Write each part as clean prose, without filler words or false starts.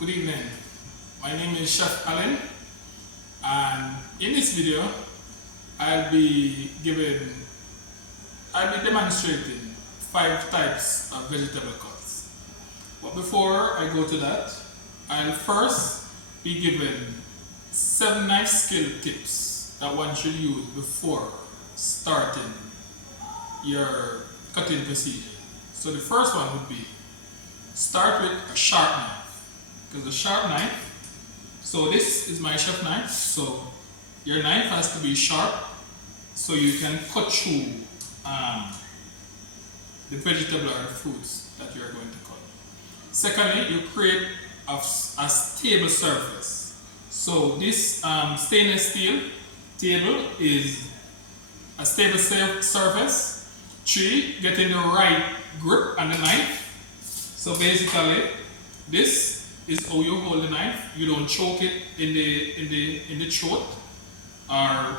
Good evening. My name is Chef Allen, and in this video, I'll be demonstrating 5 types of vegetable cuts. But before I go to that, I'll first be given 7 knife skill tips that one should use before starting your cutting procedure. So the first one would be start with a sharp knife. Because the sharp knife, so this is my chef knife, so your knife has to be sharp so you can cut through the vegetable or the fruits that you're going to cut. Secondly, you create a stable surface. So this stainless steel table is a stable surface. 3, getting the right grip on the knife. So basically, this is how you hold the knife. You don't choke it in the throat or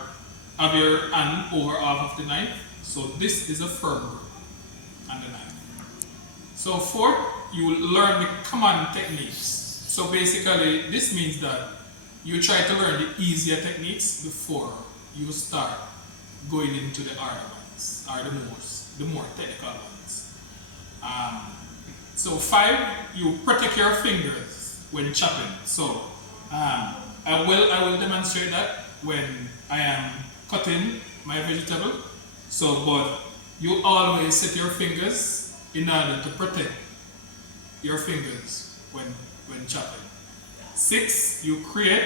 have your hand over half of the knife. So this is a firm grip on the knife. So 4th, you will learn the command techniques. So basically, this means that you try to learn the easier techniques before you start going into the harder ones or the more technical ones. So 5, you protect your fingers when chopping. So I will demonstrate that when I am cutting my vegetable. So, but you always set your fingers in order to protect your fingers when chopping. 6, you create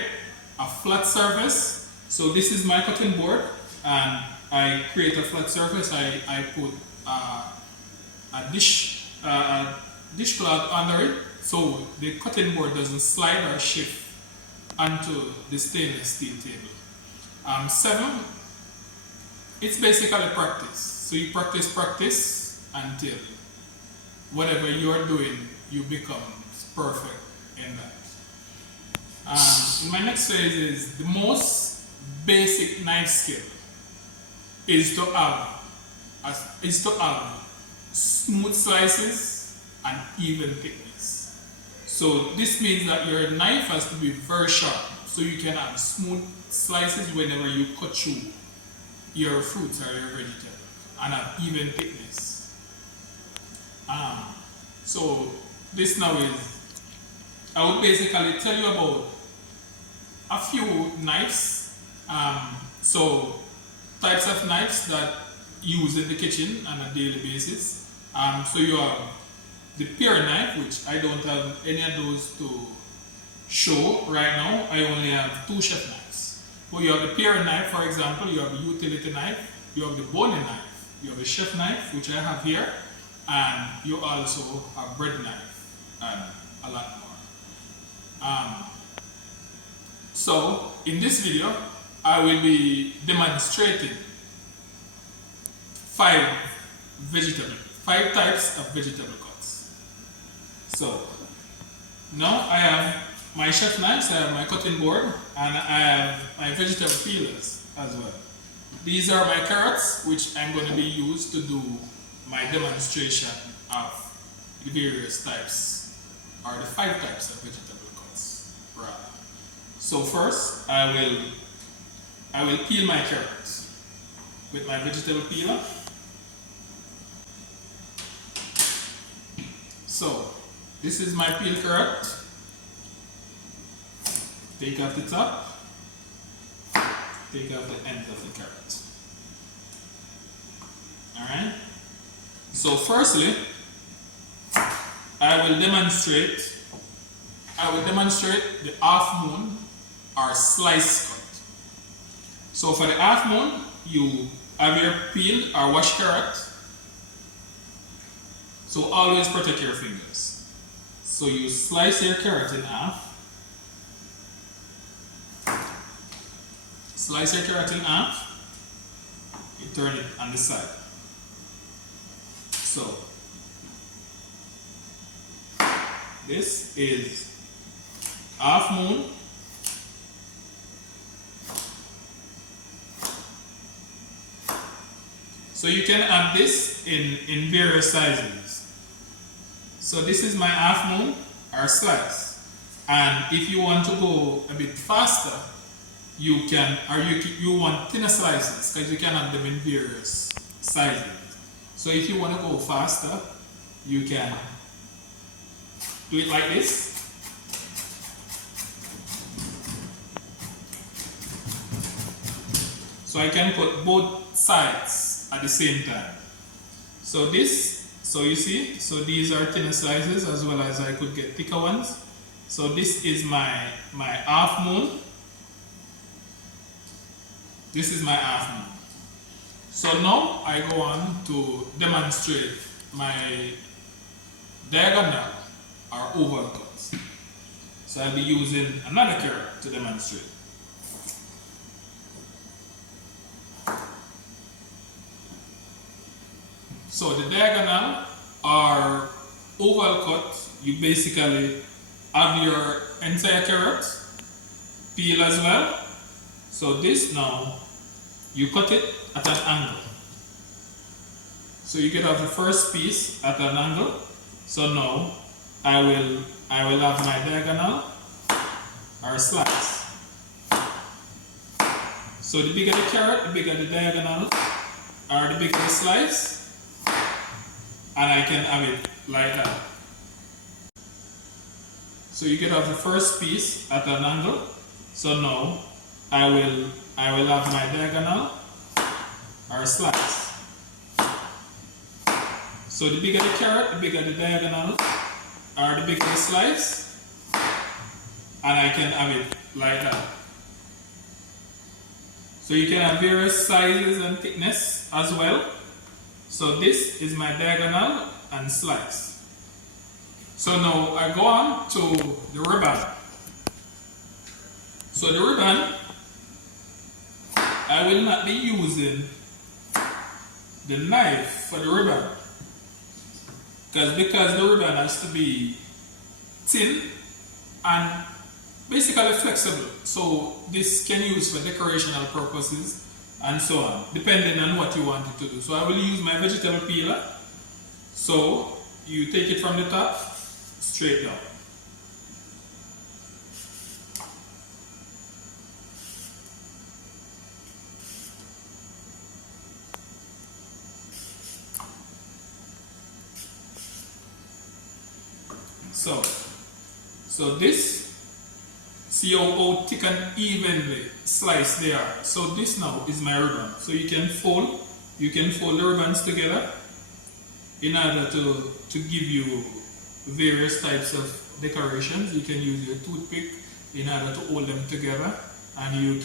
a flat surface. So this is my cutting board, and I create a flat surface. I put a dishcloth under it, so the cutting board doesn't slide or shift onto the stainless steel table. 7, it's basically practice. So you practice until whatever you are doing, you become perfect in that. In my next phase is the most basic knife skill is to have smooth slices and even thickness. So this means that your knife has to be very sharp so you can have smooth slices whenever you cut through your fruits or your vegetables and have even thickness. So this now is, I would basically tell you about a few knives. So types of knives that use in the kitchen on a daily basis. So you have the pair knife, which I don't have any of those to show right now. I only have 2 chef knives. But you have the pair knife, for example, you have the utility knife, you have the boning knife, you have the chef knife, which I have here, and you also have bread knife, and a lot more. So in this video, I will be demonstrating 5 types of vegetable cuts. So now I have my chef knives, I have my cutting board, and I have my vegetable peelers as well. These are my carrots, which I'm going to be used to do my demonstration of the various types, or the 5 types of vegetable cuts rather. So first, I will peel my carrots with my vegetable peeler. So this is my peeled carrot. Take off the top, take off the ends of the carrot. Alright? So firstly, I will demonstrate the half moon or slice cut. So for the half moon, you have your peeled or washed carrot. So always protect your fingers. So you slice your carrot in half. Slice your carrot in half. You turn it on the side. So this is half moon. So you can have this in various sizes. So this is my half moon or slice. And if you want to go a bit faster, you can, or you want thinner slices, because you can have them in various sizes. So if you want to go faster, you can do it like this. So I can put both sides at the same time. So you see, so these are thinner slices, as well as I could get thicker ones. So this is my half moon. This is my half moon. So now I go on to demonstrate my diagonal or oval cuts. So I'll be using another carrot to demonstrate. So the diagonal or oval cut, you basically have your entire carrot peel as well. So this now, you cut it at an angle. So you can have the first piece at an angle. So now I will have my diagonal or slice. So the bigger the carrot, the bigger the diagonal or the bigger the slice. And I can have it like that. So you can have the first piece at an angle. So now I will have my diagonal or slice. So the bigger the carrot, the bigger the diagonal or the bigger the slice, and I can have it like that. So you can have various sizes and thickness as well. So this is my diagonal and slice. So now I go on to the ribbon. So the ribbon, I will not be using the knife for the ribbon, because the ribbon has to be thin and basically flexible. So this can use for decorational purposes and so on, depending on what you want it to do. So I will use my vegetable peeler. So you take it from the top straight down. So this, see how thick and evenly sliced they are. So this now is my ribbon. So you can fold the ribbons together in order to give you various types of decorations. You can use your toothpick in order to hold them together, and you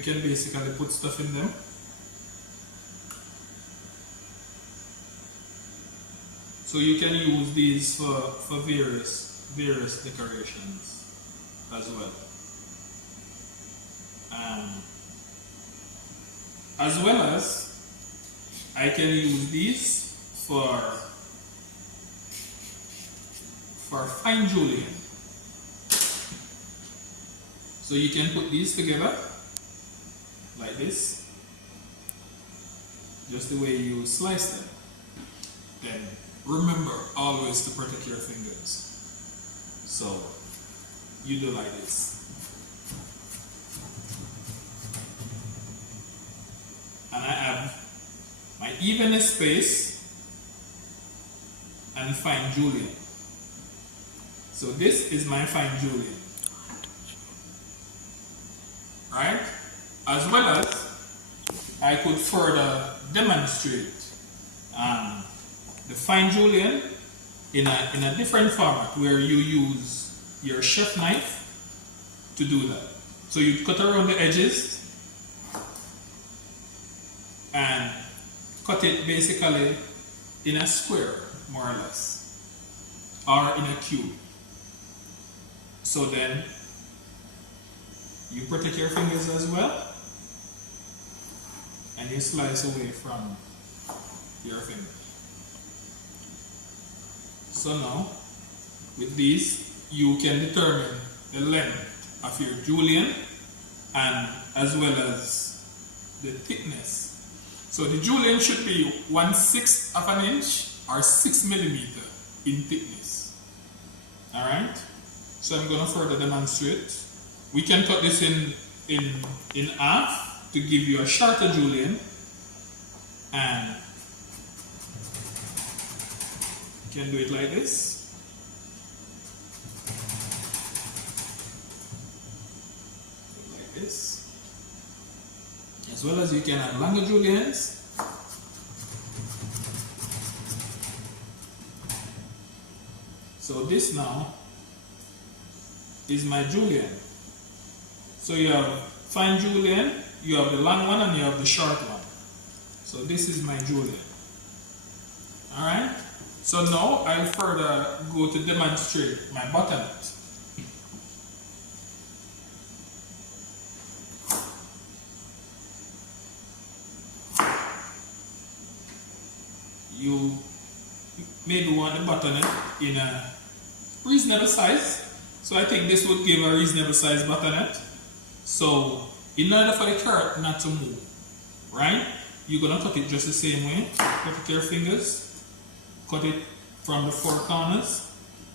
can basically put stuff in them. So you can use these for various decorations as well. As well as I can use these for fine julienne. So you can put these together like this, just the way you slice them. Then remember always to protect your fingers. So you do like this. And I have my even space and fine julienne. So this is my fine julienne. Right? As well as I could further demonstrate the fine julienne in a different format, where you use your chef knife to do that. So you cut around the edges and cut it basically in a square, more or less, or in a cube. So then you protect your fingers as well, and you slice away from your fingers. So now, with these, you can determine the length of your julienne and as well as the thickness. So the julienne should be 1/6 of an inch or 6 millimeters in thickness. Alright? So I'm going to further demonstrate. We can cut this in half to give you a shorter julienne, and you can do it like this. Like this. As well as you can have longer juliennes. So this now is my julienne. So you have fine julienne, you have the long one, and you have the short one. So this is my julienne. Alright? So now I'll further go to demonstrate my buttonette. You maybe want the buttonette in a reasonable size. So I think this would give a reasonable size buttonette. So in order for the carrot not to move, right, you're going to cut it just the same way. Cut it with your fingers, cut it from the four corners,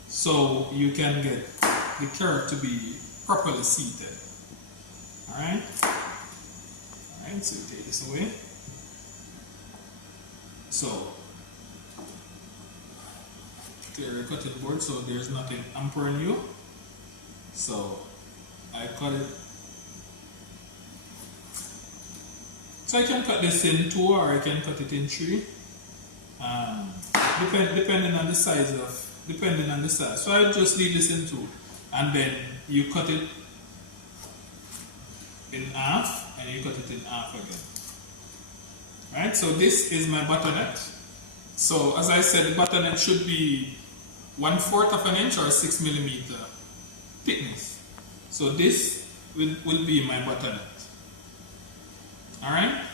so you can get the carrot to be properly seated. Alright? Alright, so you take this away. So clear your cutting board so there's nothing hampering you. So I cut it. So I can cut this in 2 or I can cut it in 3. Depending on the size So I just leave this in 2, and then you cut it in half, and you cut it in half again. Right? So this is my buttonette. So as I said, the buttonette should be 1/4 of an inch or 6 millimeter thickness. So this will be my buttonette. Alright?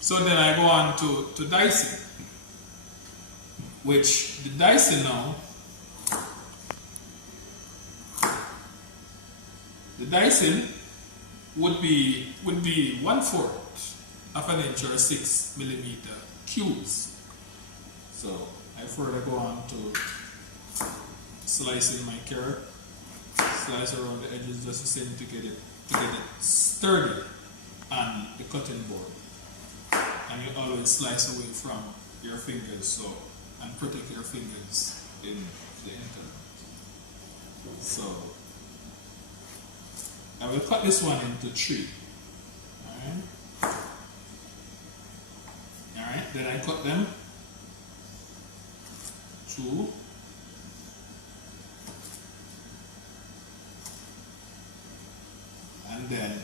So then I go on to dicing, which the dicing now, the dicing would be 1/4 of an inch or 6 millimeter cubes. So I further go on to slicing my carrot, slice around the edges just the same to get it sturdy on the cutting board. And you always slice away from your fingers, and protect your fingers in the interval. So I will cut this one into 3. Alright, then I cut them 2, and then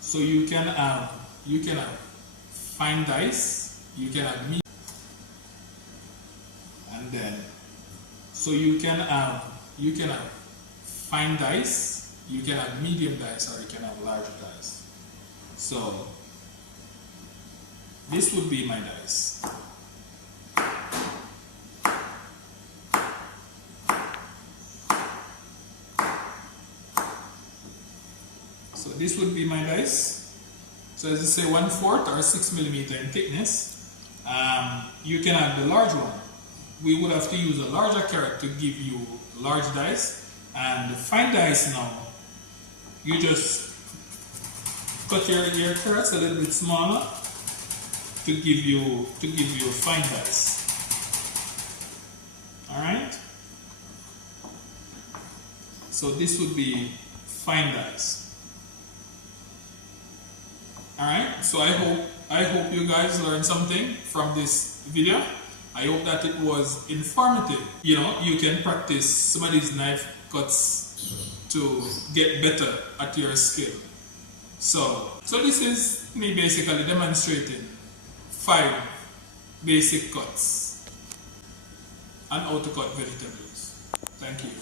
so you can have fine dice, you can have meat, and then so you can have fine dice, you can have medium dice, or you can have large dice. So this would be my dice. So this would be my dice. So as I say, 1/4 or 6 millimeter in thickness. You can have the large one. We would have to use a larger carrot to give you large dice. And the fine dice now, you just cut your carrots a little bit smaller to give you fine dice. Alright? So this would be fine dice. Alright, so I hope you guys learned something from this video. I hope that it was informative. You know, you can practice some of these knife cuts to get better at your skill. So this is me basically demonstrating 5 basic cuts and how to cut vegetables. Thank you.